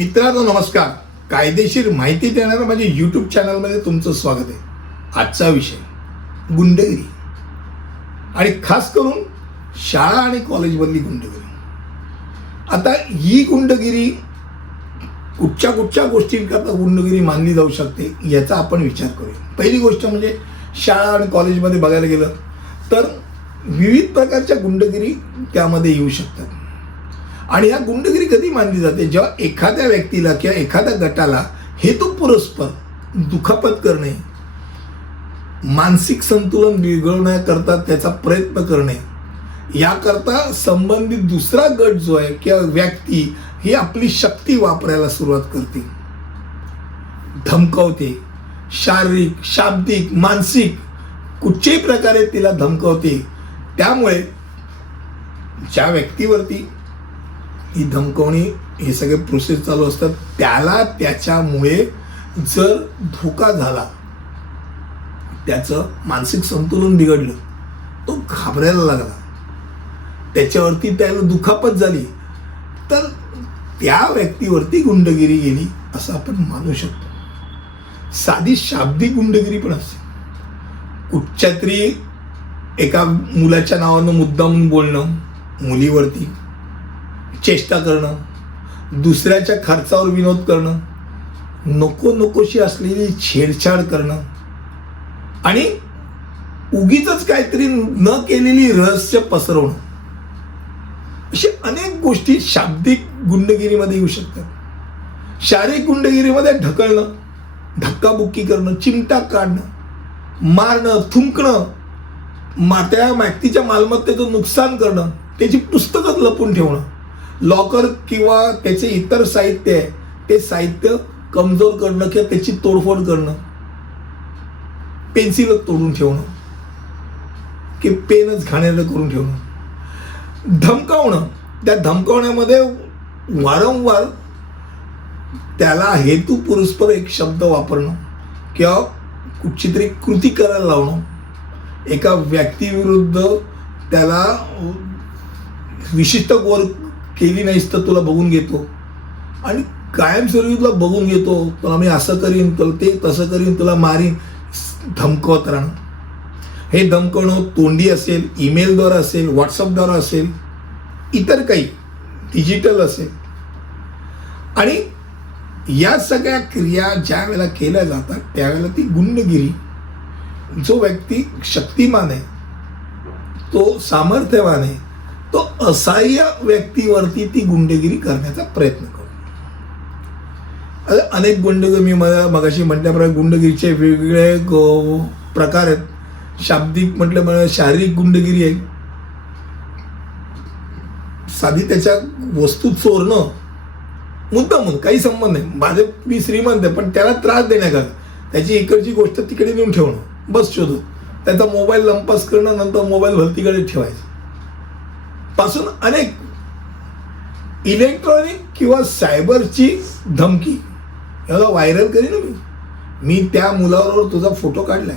मित्रांनो नमस्कार. कायदेशीर माहिती देणाऱ्या माझ्या यूट्यूब चॅनलमध्ये तुमचं स्वागत आहे. आजचा विषय गुंडगिरी. आणि खास करून शाळा आणि कॉलेजमधली गुंडगिरी. आता ही गुंडगिरी कुठच्या कुठच्या गोष्टींकरता गुंडगिरी मानली जाऊ शकते याचा आपण विचार करूया. पहिली गोष्ट म्हणजे शाळा आणि कॉलेजमध्ये बघायला गेलं तर विविध प्रकारच्या गुंडगिरी त्यामध्ये येऊ शकतात. आणि या गुंडगिरी कधी मानली जाते? जेव्हा एखाद्या व्यक्तीला किंवा एखाद्या गटाला हेतू पुरस्पर दुखापत करणे मानसिक संतुलन बिघडवण्याकरता त्याचा प्रयत्न करणे याकरता संबंधित दुसरा गट जो आहे किंवा व्यक्ती ही आपली शक्ती वापरायला सुरुवात करते. धमकवते शारीरिक शाब्दिक मानसिक कुठच्याही प्रकारे तिला धमकवते. त्यामुळे ज्या व्यक्तीवरती ही धमकवणी हे सगळे प्रोसेस चालू असतात. त्याला त्याच्यामुळे जर धोका झाला त्याचं मानसिक संतुलन बिघडलं तो घाबरायला लागला. त्याच्यावरती त्याला दुखापत झाली तर त्या व्यक्तीवरती गुंडगिरी गेली असं आपण मानू शकतो. साधी शाब्दिक गुंडगिरी पण असते. कुठच्या तरी एका मुलाच्या नावानं मुद्दामून बोलणं मुलीवरती चेष्टा करणं दुसऱ्याच्या खर्चावर विनोद करणं नको नकोशी असलेली छेडछाड करणं आणि उगीच काहीतरी न केलेली रहस्य पसरवणं. अशा अनेक गोष्टी शाब्दिक गुंडगिरीमध्ये येऊ शकतात. शारीरिक गुंडगिरीमध्ये ढकलणं धक्काबुक्की करणं चिमटा काढणं मारणं थुंकणं मा त्या व्यक्तीच्या मालमत्तेचं नुकसान करणं त्याची पुस्तकच लपून ठेवणं. लॉकर किंवा त्याचे इतर साहित्य आहे ते साहित्य कमजोर करणं किंवा त्याची तोडफोड करणं. पेन्सिल तोडून ठेवणं. की पेनच घाणेरडं करून ठेवणं. धमकावणं. त्या धमकावण्यामध्ये वारंवार त्याला हेतू पुरस्पर एक शब्द वापरणं किंवा कुठची तरी कृती करायला लावणं. एका व्यक्तीविरुद्ध त्याला विशिष्ट गोर केली नाहीस तर तुला बघून घेतो. आणि कायमस्वरूपी तुला बघून घेतो. तुला मी असं करीन तुला ते तसं करीन तुला मारीन. धमकवत राहणं हे धमकवणं तोंडी असेल ईमेलद्वारे असेल व्हॉट्सअपद्वारे असेल इतर काही डिजिटल असेल. आणि या सगळ्या क्रिया ज्या वेळेला केल्या जातात त्यावेळेला ती गुंडगिरी. जो व्यक्ती शक्तिमान आहे तो सामर्थ्यवान आहे तो असहाय्य व्यक्तीवरती ती गुंडगिरी करण्याचा प्रयत्न करतो अनेक गुंडगिरी मी मला मगाशी म्हटल्याप्रमाणे गुंडगिरीचे वेगवेगळे प्रकार आहेत. शाब्दिक म्हटलं मला शारीरिक गुंडगिरी आहे साधी त्याच्या वस्तू चोरणं मुद्दा म्हणून काही संबंध नाही. माझे मी श्रीमंत आहे पण त्याला त्रास देण्याकरता त्याची इकडची गोष्ट तिकडे नेऊन ठेवणं बस शोधून. त्याचा मोबाईल लंपास करणं नंतर मोबाईल भलतीकडे ठेवायचं. पासून अनेक इलेक्ट्रॉनिक किंवा सायबरची धमकी. याला व्हायरल करीन मी. मी त्या मुलाबरोबर तुझा फोटो काढलाय.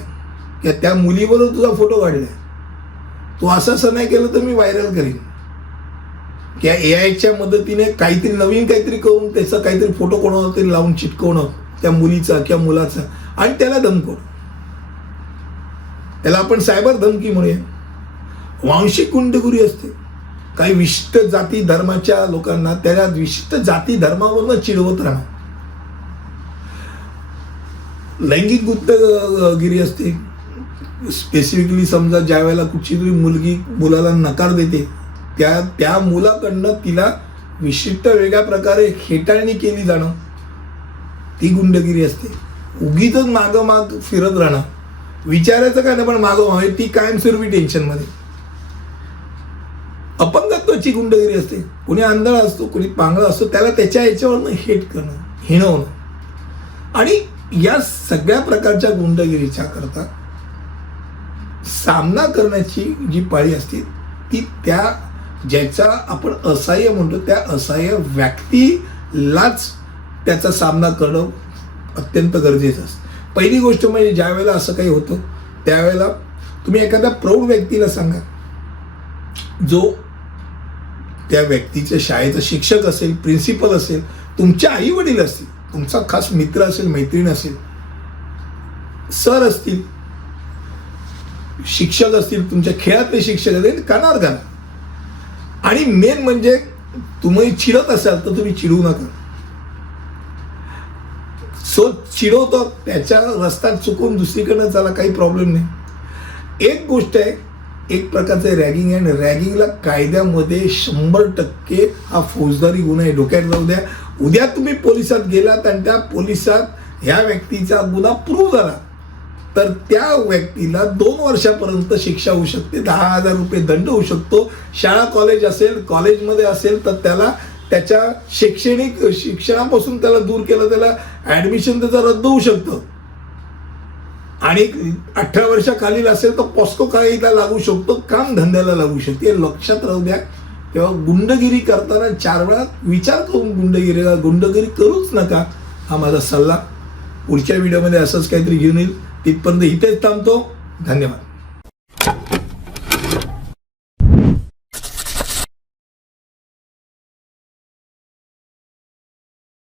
किंवा त्या मुलीबरोबर तुझा फोटो काढलाय. तू असं असं नाही केलं तर मी व्हायरल करीन. किंवा ए आयच्या मदतीने काहीतरी नवीन काहीतरी करून त्याचा काहीतरी फोटो कोणाला तरी लावून चिटकवणं त्या मुलीचा किंवा मुलाचा आणि त्याला धमकवणं. त्याला आपण सायबर धमकी म्हणूया. वांशिक गुंडगिरी असते. काही विशिष्ट जाती धर्माच्या लोकांना त्याला विशिष्ट जाती धर्मावरनं चिडवत राहणं. लैंगिक गुप्तगिरी असते. स्पेसिफिकली समजा ज्या वेळेला कुठची तरी मुलगी मुलाला नकार देते त्या त्या मुलाकडनं तिला विशिष्ट वेगळ्या प्रकारे हेटाळणी केली जाणं. ती गुंडगिरी असते. उगीच मागं माग फिरत राहणं. विचारायचं काय नाही पण मागं मागे म्हणजे ती कायमस्वरूपी टेन्शनमध्ये त्याची गुंडगिरी असते. कोणी आंधळा असतो कोणी पांगळा असतो त्याला त्याच्या याच्यावरनं हेट करणं हिणवणं. आणि या सगळ्या प्रकारच्या गुंडगिरीच्या करता सामना करण्याची जी पाळी असते ती त्या ज्याचा आपण असहाय्य म्हणतो त्या असहाय्य व्यक्तीलाच त्याचा सामना करणं अत्यंत गरजेचं असतं. पहिली गोष्ट म्हणजे ज्या वेळेला असं काही होतं त्यावेळेला तुम्ही एखाद्या प्रौढ व्यक्तीला सांगा जो त्या व्यक्तीच्या शाळेचं शिक्षक असेल प्रिन्सिपल असेल तुमचे आई वडील असतील तुमचा खास मित्र असेल मैत्रीण असेल सर असतील शिक्षक असतील तुमच्या खेळातले शिक्षक असतील कानार घाला आणि मेन म्हणजे तुम्ही चिडत असाल तर तुम्ही चिडू नका. सो चिडवतो त्याच्या रस्त्यात चुकून दुसरीकडनं त्याला काही प्रॉब्लेम नाही. एक गोष्ट आहे एक प्रकारचं रॅगिंग अँड रॅगिंगला कायद्यामध्ये शंभर टक्के हा फौजदारी गुन्हा आहे. डोक्यात जाऊ द्या. उद्या तुम्ही पोलिसात गेलात आणि त्या पोलिसात ह्या व्यक्तीचा गुन्हा प्रूव्ह झाला तर त्या व्यक्तीला दोन वर्षापर्यंत शिक्षा होऊ शकते. दहा हजार रुपये दंड होऊ शकतो. शाळा कॉलेज असेल कॉलेजमध्ये असेल तर त्याला त्याच्या शैक्षणिक शिक्षणापासून त्याला दूर केलं त्याला ॲडमिशन त्याचं रद्द होऊ शकतं. आणि अठरा वर्षाखालील असेल तर पॉस्को कायदा लागू शकतो काम धंद्याला लागू शकते. लक्षात राहू द्या. तेव्हा गुंडगिरी करताना चार वेळा विचार करून गुंडगिरी गुंडगिरी करूच नका हा माझा सल्ला. पुढच्या व्हिडिओमध्ये असंच काहीतरी घेऊन येईल. तिथपर्यंत इथेच थांबतो. धन्यवाद.